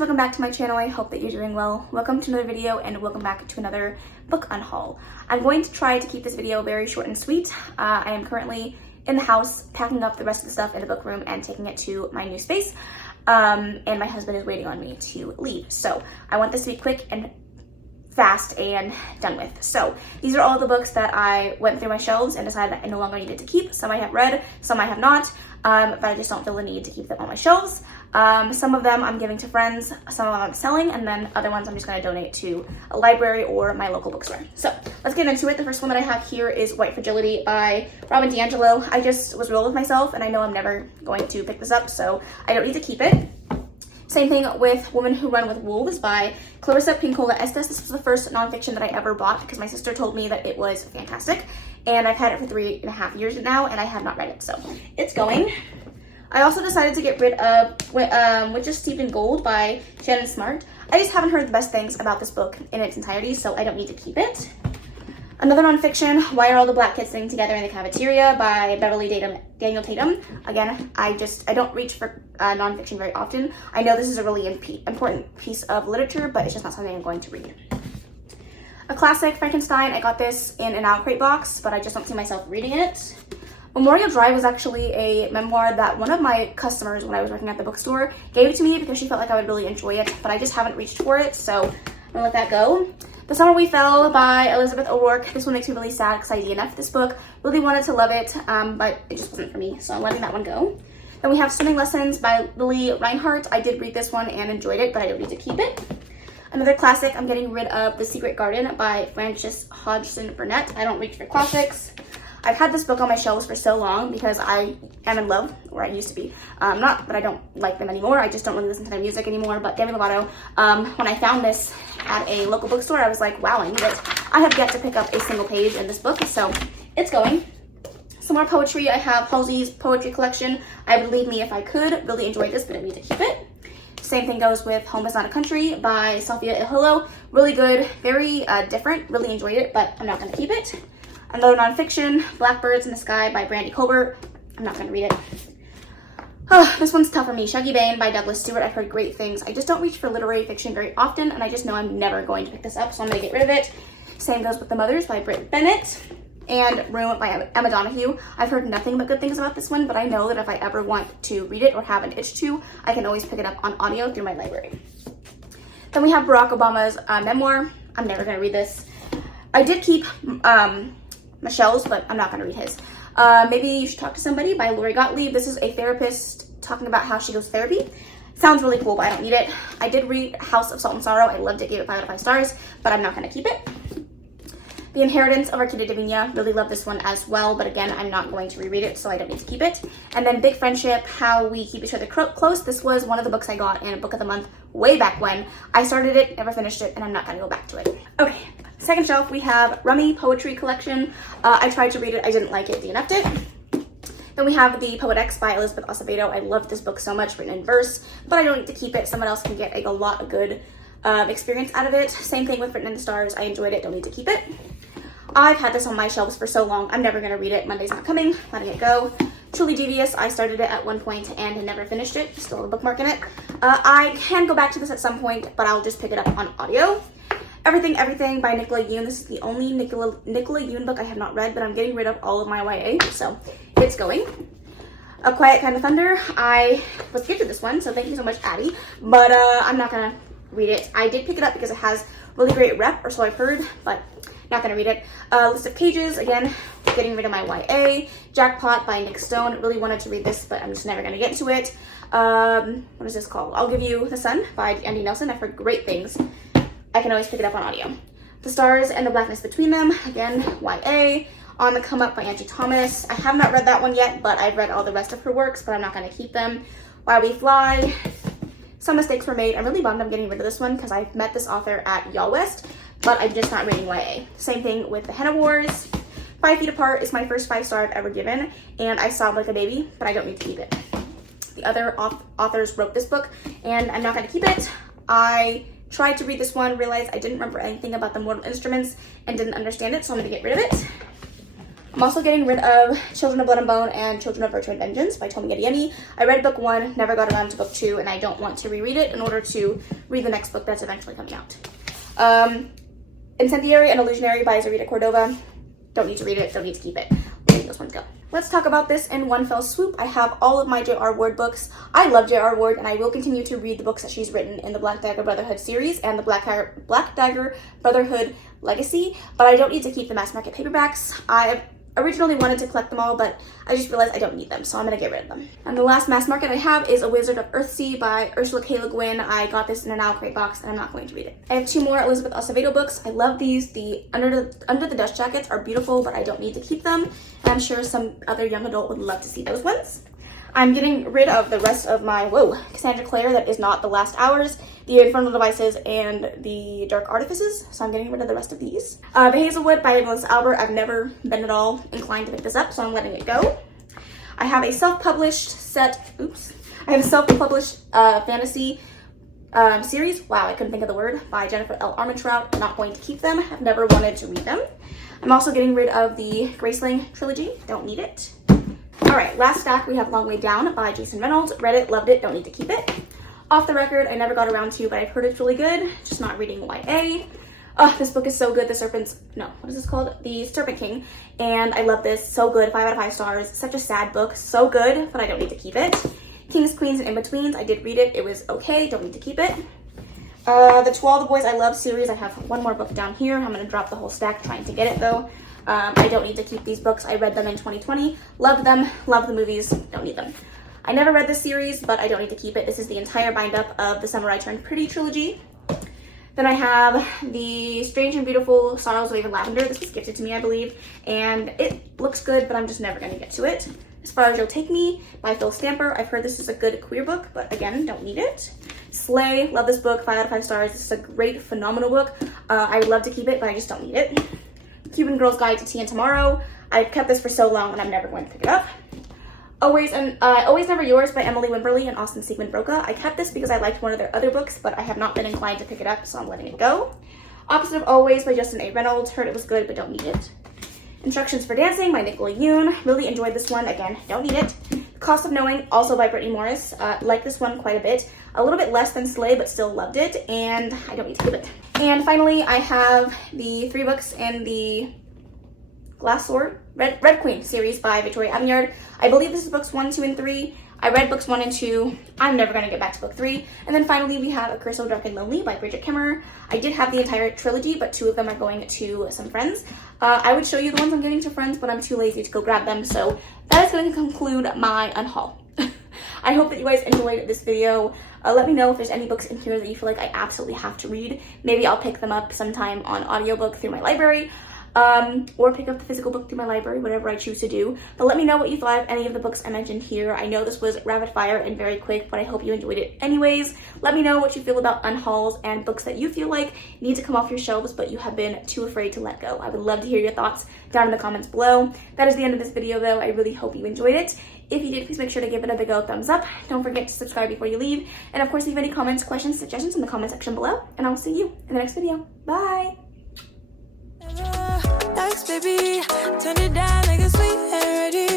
welcome back to my channel. I hope that you're doing well. Welcome to another video and welcome back to another book unhaul. I'm going to try to keep this video very short and sweet. I am currently in the house packing up the rest of the stuff in the book room and taking it to my new space. And my husband is waiting on me to leave. So I want this to be quick and fast and done with. So these are all the books that I went through my shelves and decided that I no longer needed to keep. Some I have read, some I have not, but I just don't feel the need to keep them on my shelves. Some of them I'm giving to friends, some of them I'm selling, and then other ones I'm just going to donate to a library or my local bookstore. So let's get into it. The first one that I have here is White Fragility by Robin DiAngelo. I just was real with myself and I know I'm never going to pick this up, so I don't need to keep it. Same thing with Women Who Run with Wolves by Clarissa Pinkola Estes. This was the first nonfiction that I ever bought because my sister told me that it was fantastic, and I've had it for 3.5 years now and I have not read it, so it's going. I also decided to get rid of Witches Steeped in Gold by Shannon Smart. I just haven't heard the best things about this book in its entirety, so I don't need to keep it. Another nonfiction, Why Are All the Black Kids Sitting Together in the Cafeteria by Daniel Tatum. Again, I don't reach for nonfiction very often. I know this is a really important piece of literature, but it's just not something I'm going to read. A classic, Frankenstein. I got this in an Owlcrate box, but I just don't see myself reading it. Memorial Drive was actually a memoir that one of my customers when I was working at the bookstore gave it to me because she felt like I would really enjoy it, but I just haven't reached for it, so I'm gonna let that go. The Summer We Fell by Elizabeth O'Rourke. This one makes me really sad because I DNF'd this book. Really wanted to love it, but it just wasn't for me, so I'm letting that one go. Then we have Swimming Lessons by Lily Reinhart. I did read this one and enjoyed it, but I don't need to keep it. Another classic, I'm getting rid of The Secret Garden by Frances Hodgson Burnett. I don't reach for classics. I've had this book on my shelves for so long because I am in love, or I used to be. Not that I don't like them anymore, I just don't really listen to their music anymore, but Demi Lovato, when I found this at a local bookstore, I was like, wow, I need it. I have yet to pick up a single page in this book, so it's going. Some more poetry, I have Halsey's poetry collection, I Would Leave Me If I Could. Really enjoyed this, but I need to keep it. Same thing goes with Home is Not a Country by Sophia Iholo. Really good, very different, really enjoyed it, but I'm not going to keep it. Another nonfiction, Blackbirds in the Sky by Brandy Colbert. I'm not going to read it. Oh, this one's tough for me. Shuggy Bane by Douglas Stewart. I've heard great things. I just don't reach for literary fiction very often, and I just know I'm never going to pick this up, so I'm going to get rid of it. Same goes with The Mothers by Britt Bennett. And Room by Emma Donoghue. I've heard nothing but good things about this one, but I know that if I ever want to read it or have an itch to, I can always pick it up on audio through my library. Then we have Barack Obama's memoir. I'm never going to read this. I did keep Michelle's, but I'm not going to read his. Maybe You Should Talk to Somebody by Lori Gottlieb. This is a therapist talking about how she goes to therapy. Sounds really cool, but I don't need it. I did read House of Salt and Sorrow. I loved it, gave it 5 out of 5 stars, but I'm not going to keep it. The Inheritance of Arquita Divina. Really love this one as well, but again, I'm not going to reread it, so I don't need to keep it. And then Big Friendship, How We Keep Each Other Close. This was one of the books I got in Book of the Month way back when. I started it, never finished it, and I'm not going to go back to it. Okay. Second shelf, we have Rummy Poetry Collection. I tried to read it, I didn't like it, DNF'd it. Then we have The Poet X by Elizabeth Acevedo. I love this book so much, written in verse, but I don't need to keep it. Someone else can get a lot of good experience out of it. Same thing with Written in the Stars. I enjoyed it, don't need to keep it. I've had this on my shelves for so long, I'm never going to read it. Monday's Not Coming, letting it go. Truly Devious, I started it at one point and never finished it. Still have a bookmark in it. I can go back to this at some point, but I'll just pick it up on audio. Everything by Nicola Yoon. This is the only Nicola Yoon book I have not read, but I'm getting rid of all of my YA, so it's going. A Quiet Kind of Thunder. I was gifted this one, so thank you so much, Addie, but I'm not going to read it. I did pick it up because it has really great rep, or so I've heard, but not going to read it. List of Cages, again, getting rid of my YA. Jackpot by Nick Stone. Really wanted to read this, but I'm just never going to get to it. What is this called? I'll Give You the Sun by Andy Nelson. I've heard great things. I can always pick it up on audio. The Stars and the Blackness Between Them, again, YA. On the Come Up by Angie Thomas. I have not read that one yet, but I've read all the rest of her works, but I'm not going to keep them. While We Fly. Some Mistakes Were Made. I'm really bummed I'm getting rid of this one because I've met this author at Y'all West, but I'm just not reading YA. Same thing with The Henna Wars. 5 Feet Apart is my first 5-star I've ever given, and I sobbed like a baby, but I don't need to keep it. The other authors wrote this book, and I'm not going to keep it. I tried to read this one, realized I didn't remember anything about the Mortal Instruments, and didn't understand it, so I'm going to get rid of it. I'm also getting rid of Children of Blood and Bone and Children of Virtue and Vengeance by Tomi Adeyemi. I read book 1, never got around to book 2, and I don't want to reread it in order to read the next book that's eventually coming out. Incendiary and Illusionary by Zarita Cordova. Don't need to read it, don't need to keep it. Letting those ones go. Let's talk about this in one fell swoop. I have all of my J.R. Ward books. I love J.R. Ward, and I will continue to read the books that she's written in the Black Dagger Brotherhood series and the Black Dagger Brotherhood Legacy, but I don't need to keep the mass market paperbacks. I originally wanted to collect them all, but I just realized I don't need them, so I'm gonna get rid of them. And the last mass market I have is A Wizard of Earthsea by Ursula K. Le Guin. I got this in an Owlcrate box, and I'm not going to read it. I have 2 more Elizabeth Acevedo books. I love these. The Under the Dust Jackets are beautiful, but I don't need to keep them. And I'm sure some other young adult would love to see those ones. I'm getting rid of the rest of my, Cassandra Clare that is not The Last Hours, The Infernal Devices, and The Dark Artifices, so I'm getting rid of the rest of these. The Hazelwood by Melissa Albert, I've never been at all inclined to pick this up, so I'm letting it go. I have a self-published fantasy series, wow, I couldn't think of the word, by Jennifer L. Armentrout. I'm not going to keep them, I've never wanted to read them. I'm also getting rid of the Graceling trilogy, don't need it. Alright, last stack we have Long Way Down by Jason Reynolds. Read it, loved it, don't need to keep it. Off the Record, I never got around to, but I've heard it's really good. Just not reading YA. Oh, this book is so good. The Serpent King. And I love this. So good. 5 out of 5 stars. Such a sad book. So good, but I don't need to keep it. Kings, Queens, and In-Betweens. I did read it. It was okay. Don't need to keep it. The To All the Boys I Love series. I have 1 more book down here. I'm going to drop the whole stack trying to get it, though. I don't need to keep these books. I read them in 2020. Loved them. Loved the movies. Don't need them. I never read this series, but I don't need to keep it. This is the entire bind-up of the Samurai Turned Pretty trilogy. Then I have the Strange and Beautiful Sorrows of Ava Lavender. This was gifted to me, I believe, and it looks good, but I'm just never going to get to it. As Far As You'll Take Me by Phil Stamper. I've heard this is a good queer book, but again, don't need it. Slay, love this book, 5 out of 5 stars. This is a great, phenomenal book. I would love to keep it, but I just don't need it. Cuban Girl's Guide to Tea and Tomorrow. I've kept this for so long, and I'm never going to pick it up. Always Never Yours by Emily Wimberly and Austin Siegmund Broca. I kept this because I liked one of their other books, but I have not been inclined to pick it up, so I'm letting it go. Opposite of Always by Justin A. Reynolds. Heard it was good, but don't need it. Instructions for Dancing by Nicola Yoon. Really enjoyed this one. Again, don't need it. Cost of Knowing, also by Brittany Morris. Like this one quite a bit. A little bit less than Slay, but still loved it, and I don't need to keep it. And finally, I have the 3 books in the Glass Sword, Red Queen series by Victoria Aveyard. I believe this is books 1, 2, and 3. I read books 1 and 2. I'm never going to get back to book 3. And then finally we have A Curse So Dark and Lonely by Bridget Kimmerer. I did have the entire trilogy, but 2 of them are going to some friends. I would show you the ones I'm giving to friends, but I'm too lazy to go grab them. So that is going to conclude my unhaul. I hope that you guys enjoyed this video. Let me know if there's any books in here that you feel like I absolutely have to read. Maybe I'll pick them up sometime on audiobook through my library. Or pick up the physical book through my library, whatever I choose to do. But let me know what you thought of any of the books I mentioned here. I know this was rapid fire and very quick, but I hope you enjoyed it anyways. Let me know what you feel about unhauls and books that you feel like need to come off your shelves, but you have been too afraid to let go. I would love to hear your thoughts down in the comments below. That is the end of this video, though. I really hope you enjoyed it. If you did, please make sure to give it a big old thumbs up. Don't forget to subscribe before you leave. And of course, leave any comments, questions, suggestions in the comment section below. And I will see you in the next video. Bye! Baby, turn it down like a sweet and ready.